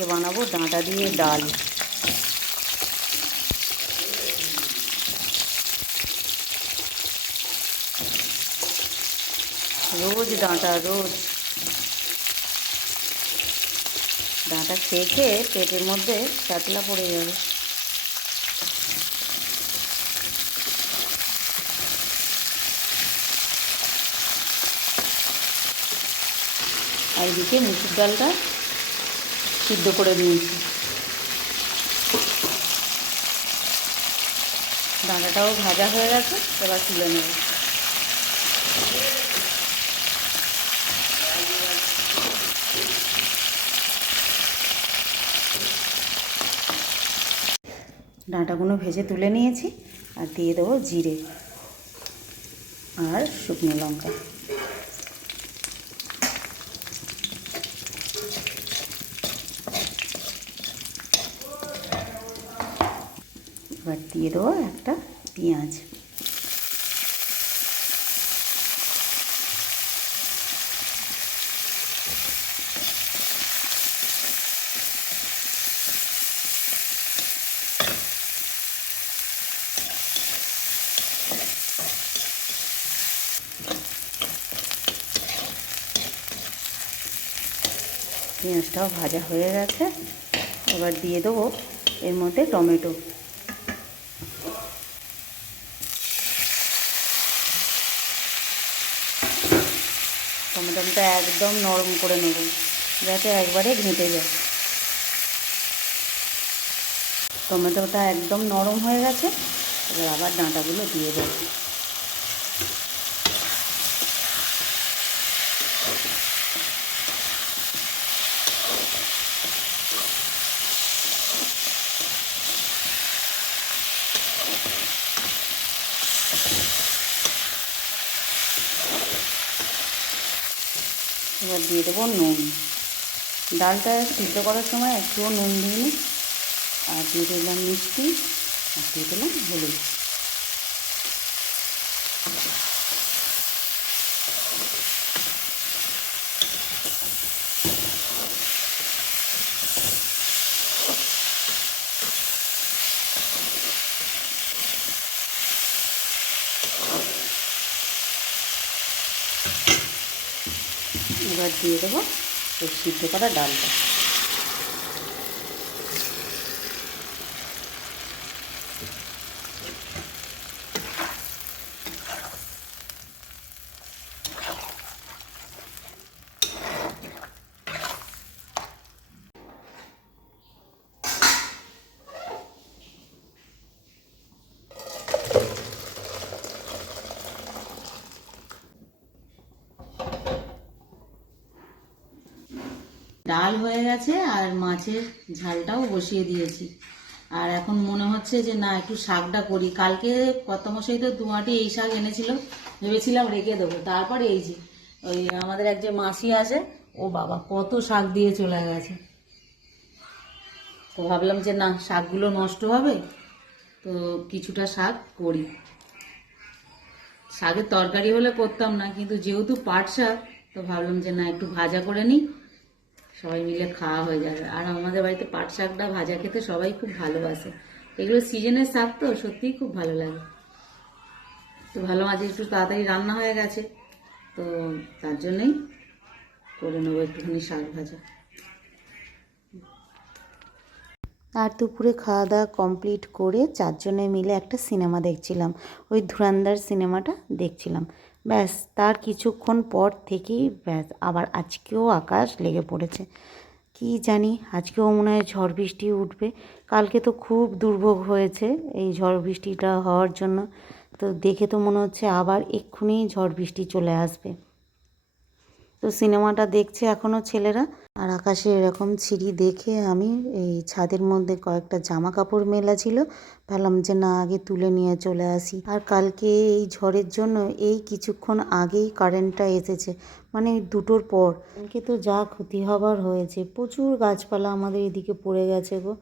আজকে বানাবো ডাঁটা দিয়ে ডাল। রোজ ডাঁটা, রোজ ডাঁটা খেয়ে খেয়ে পেটের মধ্যে চাতলা পড়ে যাবে। এইদিকে মুসুর ডালটা সিদ্ধ করে নিয়েছি, ডাঁটাটাও ভাজা হয়ে গেছে, এবার তুলে নেব। ডাঁটাগুলো ভেজে তুলে নিয়েছি, আর দিয়ে দেবো জিরে আর শুকনো লঙ্কা। এবার দিয়ে দেবো একটা পেঁয়াজ। পেঁয়াজটাও ভাজা হয়ে গেছে, এবার দিয়ে দেবো এর মধ্যে টমেটো। টমেটোটা একদম নরম করে নেব, যাতে একবারে ঘেঁটে যায়। টমেটোটা একদম নরম হয়ে গেছে, এবার আবার ডাঁটাগুলো দিয়ে দেবো। এবার দিয়ে দেবো নুন। ডালটা সিদ্ধ করার সময় একটুও নুন দিইনি, আর দিয়ে দিলাম মিষ্টি, আর দিয়ে দিলাম হলুদ। এবার দিয়ে দেবো এই সিদ্ধ করা ডালটা। ডাল হয়ে গেছে, আর মাছের ঝালটাও বসিয়ে দিয়েছি। আর এখন মনে হচ্ছে যে না, একটু শাকটা করি। কালকে কর্তামশাই তো দুমাটি এই শাক এনেছিল, ভেবেছিলাম রেখে দেবো। তারপরে এই যে ওই আমাদের এক যে মাসি আছে, ও বাবা কত শাক দিয়ে চলে গেছে। তো ভাবলাম যে না, শাকগুলো নষ্ট হবে, তো কিছুটা শাক করি। শাকের তরকারি হলে করতাম না, কিন্তু যেহেতু পাট শাক, তো ভাবলাম যে না, একটু ভাজা করে নিই, সবাই মিলে খাওয়া হয়ে যাবে। আর আমাদের বাড়িতে পাট শাকটা ভাজা খেতে সবাই খুব ভালোবাসে। এগুলো সিজনের শাক, তো সত্যিই খুব ভালো লাগে। তো ভালো, আজ একটু তাড়াতাড়ি রান্না হয়ে গেছে, তো তার জন্যই করে নেবো একটুখানি শাক ভাজা। আর দুপুরে খাওয়া দাওয়া কমপ্লিট করে চারজনে মিলে একটা সিনেমা দেখছিলাম, ওই ধুরন্ধর সিনেমাটা দেখছিলাম। ব্যাস, তার কিছুক্ষণ পর থেকেই ব্যাস আবার আজকেও আকাশ লেগে পড়েছে। কি জানি আজকেও মনে হয় ঝড় বৃষ্টি উঠবে। কালকে তো খুব দুর্ভোগ হয়েছে এই ঝড় বৃষ্টিটা হওয়ার জন্য, তো দেখে তো মনে হচ্ছে আবার এক্ষুনি ঝড় বৃষ্টি চলে আসবে। তো সিনেমাটা দেখছে এখনও ছেলেরা। আর আকাশে এরকম ছিরি দেখে আমি এই ছাদের মধ্যে কয়েকটা জামা কাপড় মেলা ছিল, ভাবলাম যে না, আগে তুলে নিয়ে চলে আসি। আর কালকে এই ঝড়ের জন্য এই কিছুক্ষণ আগেই কারেন্টটা এসেছে, মানে 2টোর পর। কালকে তো যা ক্ষতি হবার হয়েছে, প্রচুর গাছপালা আমাদের এদিকে পড়ে গেছে গো।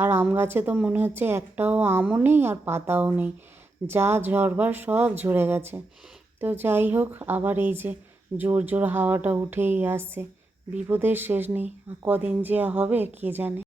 আর আম গাছে তো মনে হচ্ছে একটাও আমও নেই আর পাতাও নেই, যা ঝড়বার সব ঝরে গেছে। তো যাই হোক, আবার এই যে জোর জোর হাওয়াটা উঠেই আসছে, বিপদের শেষ নেই, কদিন যে হবে কে জানে।